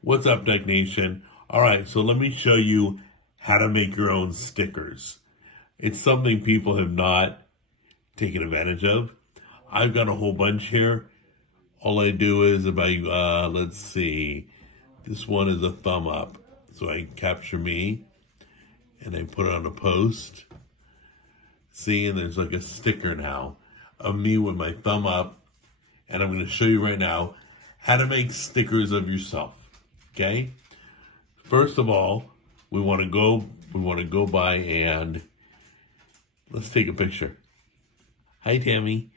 What's up, Deck Nation? All right, so let me show you how to make your own stickers. It's something people have not taken advantage of. I've got a whole bunch here. All I do is about, let's see, this one is a thumb up. So I capture me and I put it on a post. See, and there's like a sticker now of me with my thumb up. And I'm going to show you right now how to make stickers of yourself. Okay? First of all, we want to go by and let's take a picture. Hi, Tammy.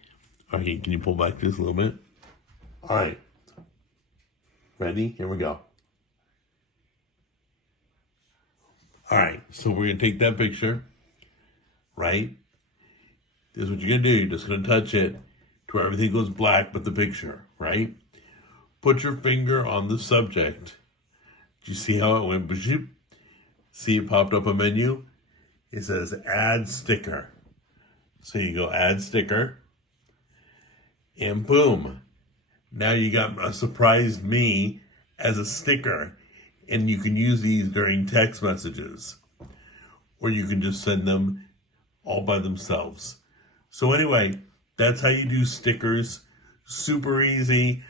Okay, can you pull back just a little bit? All right. Ready? Here we go. All right, so we're going to take that picture, right? This is what you're going to do. You're just going to touch it to where everything goes black but the picture, right? Put your finger on the subject. Do you see how it went? See, it popped up a menu. It says add sticker. So you go add sticker. And boom. Now you got a surprised me as a sticker. And you can use these during text messages. Or you can just send them all by themselves. So anyway, that's how you do stickers. Super easy.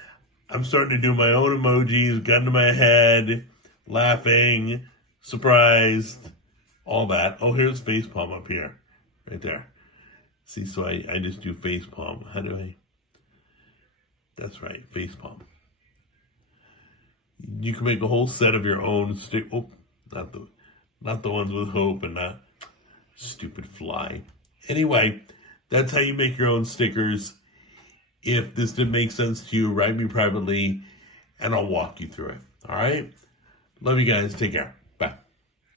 I'm starting to do my own emojis, gun to my head, laughing, surprised, all that. Oh, here's facepalm up here, right there. See, so I just do facepalm. How do I? That's right, facepalm. You can make a whole set of your own stick. Oh, not the ones with hope and not stupid fly. Anyway, that's how you make your own stickers. If this didn't make sense to you, write me privately and I'll walk you through it. All right? Love you guys. Take care.